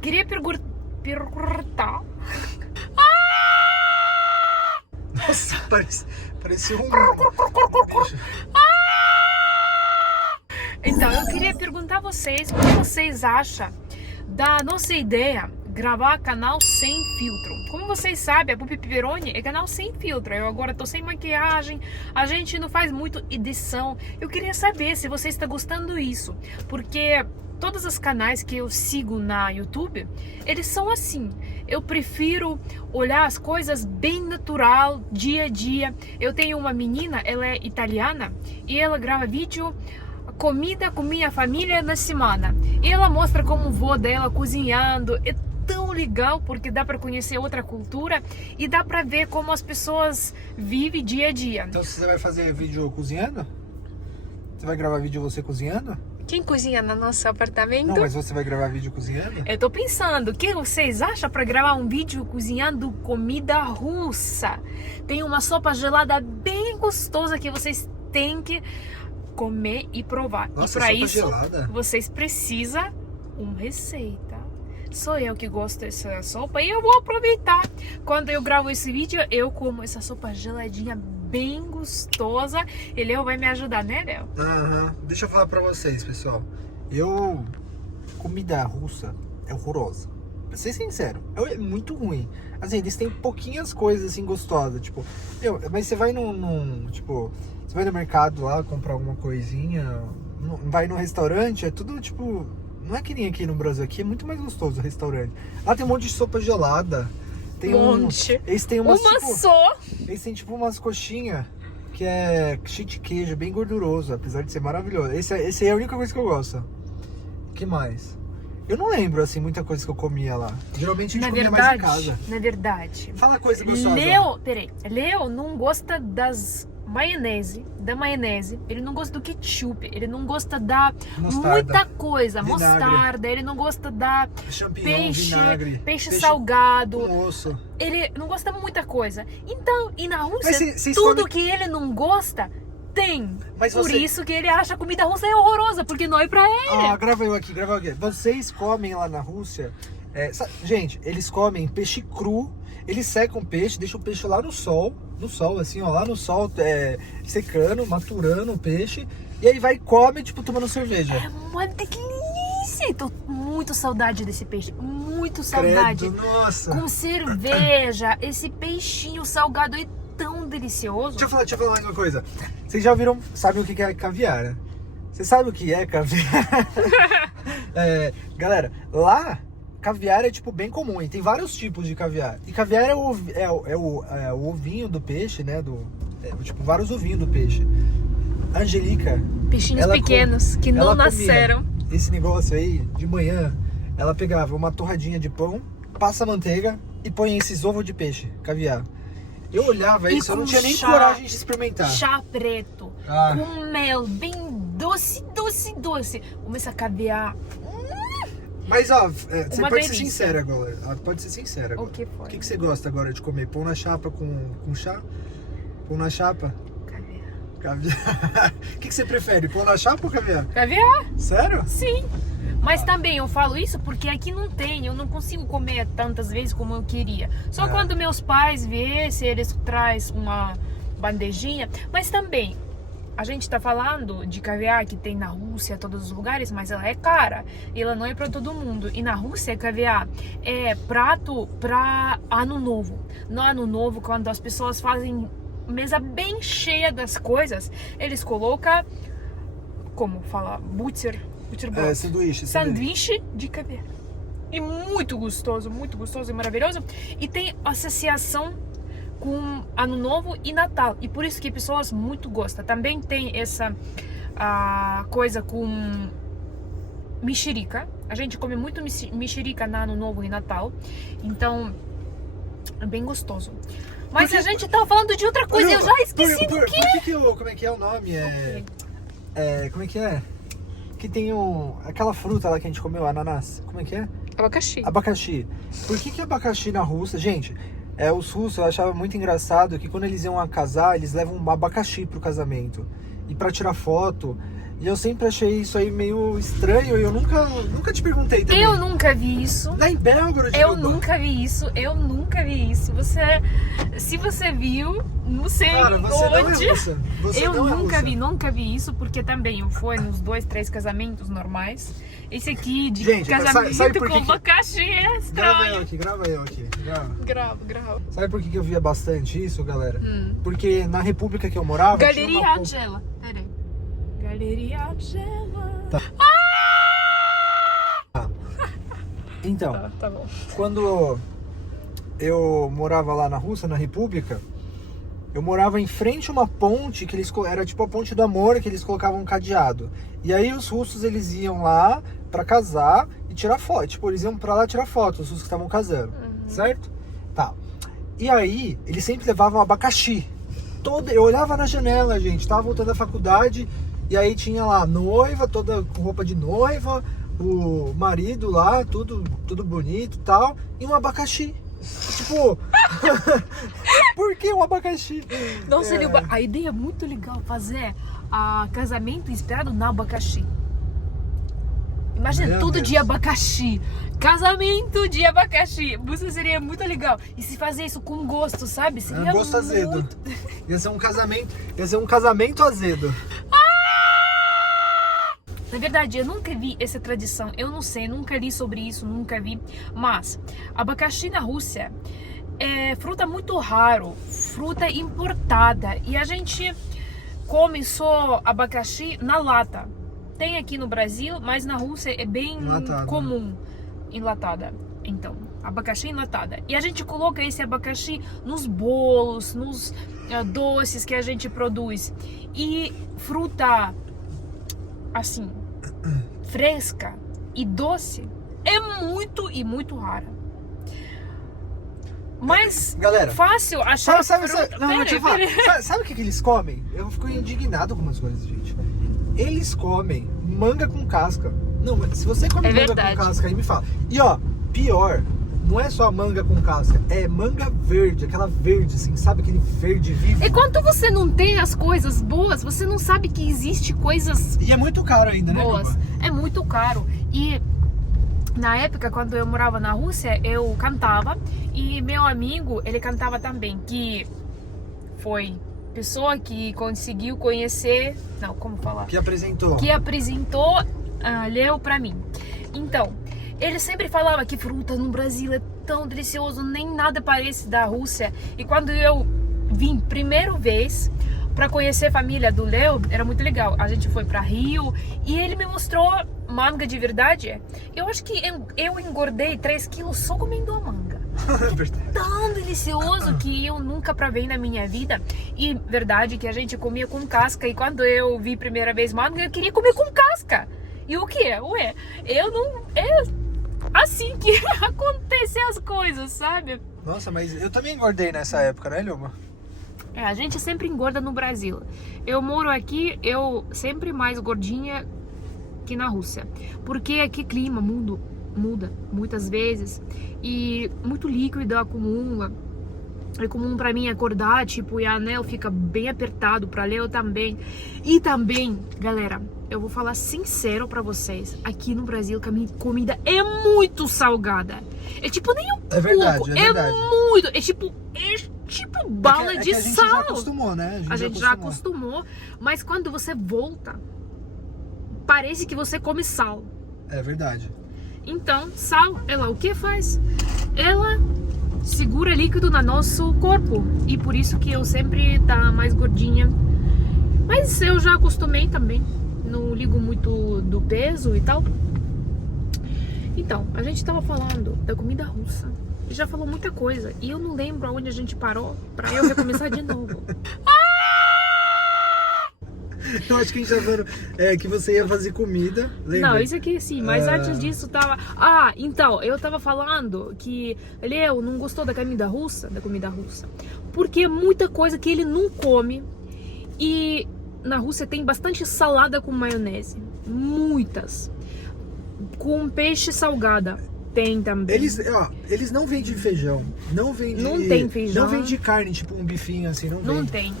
queria perguntar. Nossa, parecia um... Então, eu queria perguntar a vocês, o que vocês acham da nossa ideia gravar canal sem filtro? Como vocês sabem, a Pupi Piperoni é canal sem filtro. Eu agora tô sem maquiagem, a gente não faz muito edição. Eu queria saber se você está gostando disso, porque todos os canais que eu sigo na YouTube, eles são assim. Eu prefiro olhar as coisas bem natural, dia a dia. Eu tenho uma menina, ela é italiana, e ela grava vídeo comida com minha família na semana. E ela mostra como o vô dela cozinhando. É tão legal porque dá para conhecer outra cultura e dá para ver como as pessoas vivem dia a dia. Então você vai fazer vídeo cozinhando? Você vai gravar vídeo você cozinhando? Quem cozinha no nosso apartamento? Não, mas você vai gravar vídeo cozinhando? Eu tô pensando, o que vocês acham para gravar um vídeo cozinhando comida russa? Tem uma sopa gelada bem gostosa que vocês têm que comer e provar. Nossa, e para sopa isso, gelada. vocês precisam uma receita. Sou eu que gosto dessa sopa e eu vou aproveitar. Quando eu gravo esse vídeo, eu como essa sopa geladinha bem gostosa. E Léo vai me ajudar, né, Léo? Aham. Deixa eu falar pra vocês, pessoal. Comida russa é horrorosa. Pra ser sincero, é muito ruim. Assim, eles têm pouquinhas coisas assim gostosas. Tipo, mas você vai tipo, você vai no mercado lá comprar alguma coisinha, vai no restaurante, é tudo tipo. Não é que nem aqui no Brasil, aqui é muito mais gostoso o restaurante. Lá tem um monte de sopa gelada. Tem eles têm umas, uma tipo, só. Eles têm tipo umas coxinhas que é cheio de queijo, bem gorduroso, apesar de ser maravilhoso. Esse é a única coisa que eu gosto. O que mais? Eu não lembro, assim, muita coisa que eu comia lá. Geralmente a gente comia mais em casa. Na verdade, Fala coisa gostosa. Léo não gosta da maionese, ele não gosta do ketchup, ele não gosta da Mostarda, muita coisa, vinagre, mostarda, ele não gosta da champignon, vinagre, peixe salgado, com osso. ele não gosta de muita coisa. Então, e na Rússia, Vocês tudo comem... que ele não gosta, tem. Mas Por você... isso que ele acha a comida russa é horrorosa, porque não é pra ele. Ah, grava eu aqui. Vocês comem lá na Rússia... gente, eles comem peixe cru, eles secam o peixe, deixam o peixe lá no sol, assim, ó, lá no sol, secando, maturando o peixe, e aí vai e come, tipo, tomando cerveja. É uma delícia! Tô muito saudade desse peixe, muito saudade. Credo, nossa! Com cerveja, esse peixinho salgado é tão delicioso. Deixa eu falar mais uma coisa. Vocês já ouviram, sabem o que é caviar, né? Você sabe o que é caviar? Galera, lá... Caviar é tipo bem comum, e tem vários tipos de caviar. E caviar é o ovinho do peixe, né? Tipo, vários ovinhos do peixe. A Angelica... Peixinhos pequenos que não nasceram. Esse negócio aí, de manhã, ela pegava uma torradinha de pão, passa manteiga e põe esses ovos de peixe, caviar. Eu olhava isso, eu não tinha nem coragem de experimentar. Chá preto, com mel, bem doce. Começa a caviar. Mas, ó, você pode delícia. ser sincera agora. Pode ser sincera agora. O que foi? O que você gosta agora de comer? Pão na chapa com chá? Pão na chapa? Caviar. O que você prefere? Pão na chapa ou caviar? Caviar? Sério? Sim. Mas também eu falo isso porque aqui não tem, eu não consigo comer tantas vezes como eu queria. Só quando meus pais viessem, eles trazem uma bandejinha. Mas também... A gente tá falando de caviar que tem na Rússia, todos os lugares, mas ela é cara. E ela não é para todo mundo. E na Rússia, caviar é prato para Ano Novo. No Ano Novo, quando as pessoas fazem mesa bem cheia das coisas, eles colocam, como fala, butterbrot. Sanduíche de caviar. E muito gostoso e maravilhoso. E tem associação com Ano Novo e Natal, e por isso que pessoas muito gostam. Também tem essa coisa com mexerica. A gente come muito mexerica no Ano Novo e Natal, então é bem gostoso. Mas a gente tava falando de outra coisa, eu já esqueci do que. Como é que é o nome? Como é que é? Que tem aquela fruta lá que a gente comeu, ananás. Como é que é? Abacaxi. Por que abacaxi na Rússia? Gente, os russos, eu achava muito engraçado que quando eles iam casar, eles levam um abacaxi pro casamento. E pra tirar foto, E eu sempre achei isso aí meio estranho e eu nunca te perguntei também. Eu nunca vi isso. Lá em Belgorod, Eu nunca vi isso. Se você viu, não sei Cara, você não é onde. russa. Você Eu não é nunca russa. nunca vi isso, porque também eu fui nos 2, 3 casamentos normais. Esse aqui de Gente, casamento sabe por com que que- abacaxi é estranho. Grava eu aqui. Grava. Sabe por que eu via bastante isso, galera? Porque na república que eu morava... tinha Galeria uma... Angela. Peraí. Galeria Angela. Tá. Então, Tá bom. quando eu morava lá na Rússia, na república, eu morava em frente a uma ponte que era tipo a ponte do amor, que eles colocavam um cadeado. E aí os russos, eles iam lá pra casar e tirar foto. Tipo, eles iam pra lá tirar foto, os russos que estavam casando. Certo? Tá. E aí, eles sempre levavam abacaxi. Eu olhava na janela, gente, tava voltando da faculdade, e aí tinha lá a noiva, toda com roupa de noiva, o marido lá, tudo bonito e tal, e um abacaxi. Tipo, por que um abacaxi? Nossa, a ideia é muito legal fazer casamento inspirado no abacaxi. Imagina, Meu todo Deus. dia abacaxi. Casamento de abacaxi. Isso seria muito legal. E se fazer isso com gosto, sabe? Seria Um gosto azedo. muito... Ia ser um casamento azedo. Na verdade, eu nunca vi essa tradição. Eu não sei, nunca li sobre isso, nunca vi. Mas, abacaxi na Rússia é fruta muito raro, fruta importada. E a gente come só abacaxi na lata. Tem aqui no Brasil, mas na Rússia é bem Enlatada. comum. Enlatada. Então, abacaxi enlatada. E a gente coloca esse abacaxi nos bolos, nos doces que a gente produz. E fruta, assim, fresca e doce é muito rara. Mas Galera, fácil achar Sabe fruta. o que eles comem? Eu fico indignado com umas coisas, gente. Eles comem manga com casca. Não, mas se você come É manga verdade. com casca, aí me fala. E ó, pior, não é só manga com casca, é manga verde, aquela verde, assim, sabe aquele verde vivo? E quando você não tem as coisas boas, você não sabe que existe coisas E é muito caro ainda, né, boas. Luba? É muito caro. E na época, quando eu morava na Rússia, eu cantava. E meu amigo, ele cantava também. Que foi pessoa que conseguiu conhecer... Não, como falar? Que apresentou. Que apresentou, leu pra mim. Então, ele sempre falava que fruta no Brasil é tão delicioso, nem nada parece da Rússia. E quando eu vim primeira vez para conhecer a família do Leo, era muito legal. A gente foi para Rio e ele me mostrou manga de verdade. Eu acho que eu engordei 3 quilos só comendo a manga. Tão delicioso que eu nunca provei na minha vida. E verdade que a gente comia com casca. E quando eu vi primeira vez manga, eu queria comer com casca. E o que? Ué, eu não... É assim que acontecem as coisas, sabe? Nossa, mas eu também engordei nessa época, né, Luma? A gente sempre engorda no Brasil. Eu moro aqui, eu sempre mais gordinha que na Rússia. Porque aqui clima muda muitas vezes. E muito líquido acumula. É comum pra mim acordar, tipo, e a anel fica bem apertado, pra Leo também. E também, galera, eu vou falar sincero pra vocês. Aqui no Brasil, a comida é muito salgada. É tipo nem um pouco. É verdade. Muito. É tipo bala de que a gente sal. já acostumou, né? A gente já acostumou. Mas quando você volta, parece que você come sal. É verdade. Então, sal, ela o que faz? Ela segura líquido no nosso corpo. E por isso que eu sempre tá mais gordinha. Mas eu já acostumei também. Não ligo muito do peso e tal. Então, a gente tava falando da comida russa. Já falou muita coisa. E eu não lembro aonde a gente parou pra eu recomeçar de novo. Eu acho que a gente tá falando que você ia fazer comida. Lembra? Não, isso aqui sim, mas antes disso tava... então, eu tava falando que Leo não gostou da comida russa, porque é muita coisa que ele não come. E na Rússia tem bastante salada com maionese. Muitas. Com peixe salgada. Tem também. Eles não vendem feijão. Não tem feijão. Não vende carne, tipo um bifinho assim, não Não vende. tem.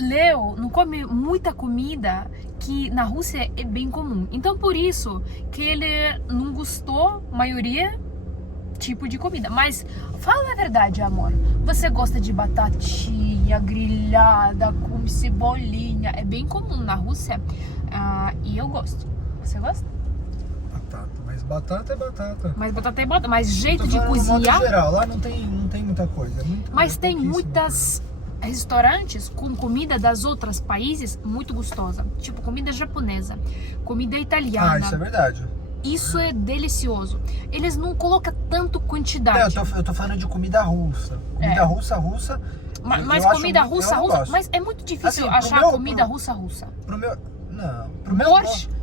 Leo não come muita comida que na Rússia é bem comum. Então por isso que ele não gostou, maioria tipo de comida. Mas fala a verdade, amor. Você gosta de batatinha grelhada com cebolinha? É bem comum na Rússia. E eu gosto. Você gosta? Batata, mas batata é batata. Mas batata é batata. Mas jeito Tô de falando no modo cozinhar. geral, lá não tem muita coisa. Mas tem pouquíssima muitas restaurantes com comida das outros países muito gostosa. Tipo comida japonesa, comida italiana. Isso é verdade. Isso é delicioso. Eles não colocam tanto quantidade. Eu tô falando de comida russa. Comida russa. Mas eu comida acho, russa. Mas é muito difícil Assim, achar comida russa. Pro meu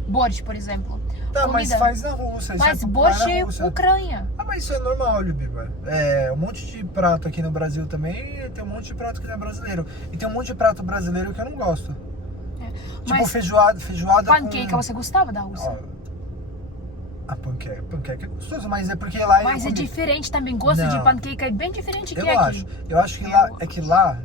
Borscht, por exemplo. Tá, mas faz na Rússia. Mas isso borscht na é Rússia. Ucrânia. Mas isso é normal, Biba. Um monte de prato aqui no Brasil também, tem um monte de prato que não é brasileiro. E tem um monte de prato brasileiro que eu não gosto. Tipo Mas feijoada panqueca, com... você gostava da Rússia? A panqueca é gostoso, mas é porque lá... Mas é diferente também, gosto de panqueca é bem diferente que aqui. Eu acho que lá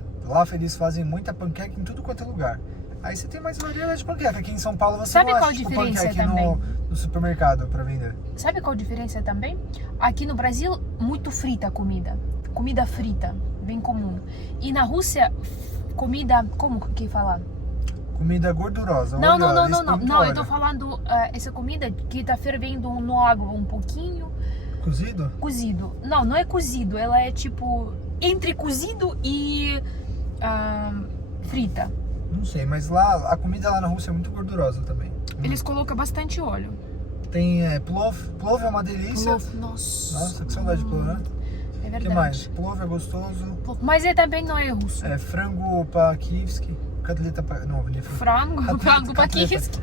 eles fazem muita panqueca em tudo quanto é lugar. Aí você tem mais variedade de panqueca. Aqui em São Paulo você Sabe não qual acha a diferença panqueca também? No supermercado pra vender. Sabe qual a diferença também? Aqui no Brasil, muito frita a comida. Comida frita, bem comum. E na Rússia, comida... Como que fala? Comida gordurosa. Não. Eu tô falando essa comida que tá fervendo no água um pouquinho. Cozido? Cozido. Não é cozido. Ela é tipo entre cozido e frita. Não sei, mas lá a comida lá na Rússia é muito gordurosa também. Eles colocam bastante óleo. Tem plov. Plov é uma delícia. Plov, nossa. Que saudade de plov, né? É verdade. O que mais? Plov é gostoso. Mas ele também não é russo. Frango pakivski. Catleta Frango pakivski.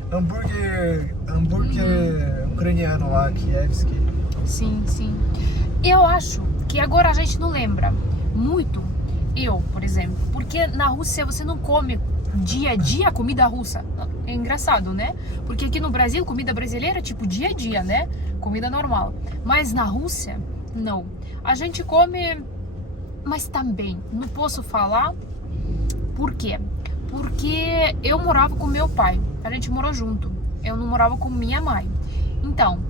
Hambúrguer ucraniano lá, Kievski. Sim. Eu acho que agora a gente não lembra muito. Eu, por exemplo. Porque na Rússia você não come dia a dia comida russa. É engraçado, né? Porque aqui no Brasil, comida brasileira é tipo dia a dia, né? Comida normal. Mas na Rússia, não. A gente come, mas também não posso falar por quê. Porque eu morava com meu pai. A gente morou junto. Eu não morava com minha mãe. Então,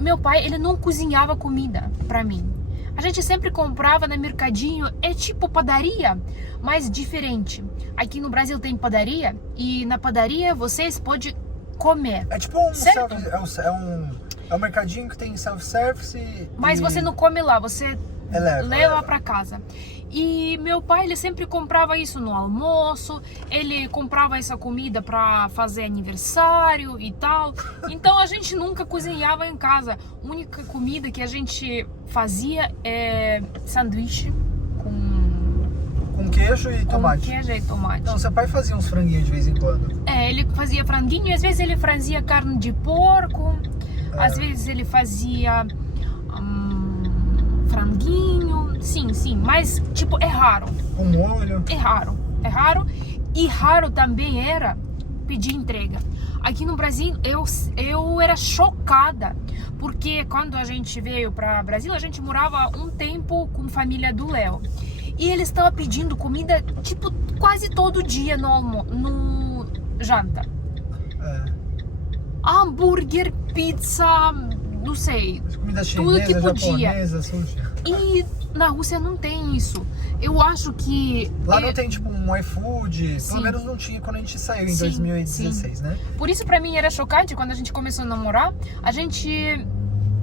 meu pai, ele não cozinhava comida pra mim. A gente sempre comprava no mercadinho, é tipo padaria, mas diferente. Aqui no Brasil tem padaria e na padaria vocês podem comer. É tipo um certo? é um mercadinho que tem self-service. Mas você não come lá, você leva pra casa. E meu pai, ele sempre comprava isso no almoço, ele comprava essa comida pra fazer aniversário e tal. Então a gente nunca cozinhava em casa. A única comida que a gente fazia é sanduíche com queijo e tomate. Com queijo e tomate. Não, seu pai fazia uns franguinhos de vez em quando. Ele fazia franguinho, às vezes ele fazia carne de porco, às vezes ele fazia franguinho. Sim, mas tipo, é raro. Com molho. É raro. E raro também era pedir entrega. Aqui no Brasil, eu era chocada, porque quando a gente veio para Brasil, a gente morava um tempo com a família do Léo. E eles estavam pedindo comida, tipo, quase todo dia no janta. Hambúrguer, pizza, não sei. Comida chinesa, tudo que podia. Japonesa, sushi. E na Rússia não tem isso. Eu acho que... Lá não tem tipo um iFood, Sim. pelo menos não tinha quando a gente saiu em 2016, né? Por isso pra mim era chocante quando a gente começou a namorar. A gente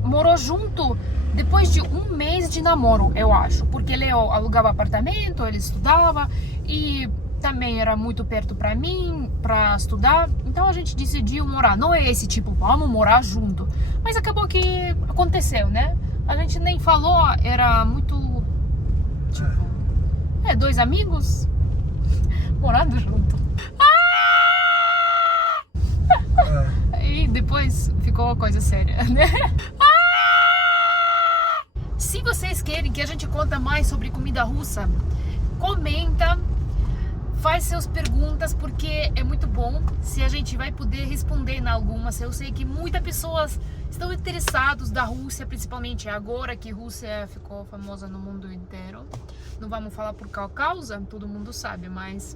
morou junto depois de um mês de namoro, eu acho. Porque ele alugava apartamento, ele estudava e também era muito perto pra mim, pra estudar. Então a gente decidiu morar. Não é esse tipo, vamos morar junto. Mas acabou que aconteceu, né? A gente nem falou, era muito... Tipo... dois amigos morando junto. E depois ficou coisa séria, né? Se vocês querem que a gente conta mais sobre comida russa, comenta, faz suas perguntas, porque é muito bom se a gente vai poder responder em algumas. Eu sei que muitas pessoas estão interessadas da Rússia, principalmente agora que a Rússia ficou famosa no mundo inteiro. Não vamos falar por qual causa, todo mundo sabe, mas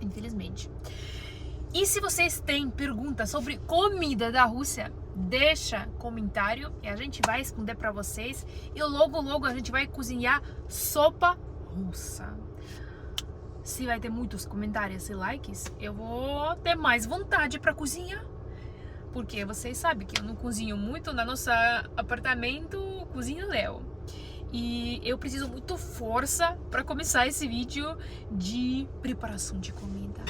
infelizmente. E se vocês têm perguntas sobre comida da Rússia, deixa comentário e a gente vai responder para vocês. E logo a gente vai cozinhar sopa russa. Se vai ter muitos comentários e likes, eu vou ter mais vontade para cozinhar. Porque vocês sabem que eu não cozinho muito, no nosso apartamento cozinha o Léo. E eu preciso muito força para começar esse vídeo de preparação de comida.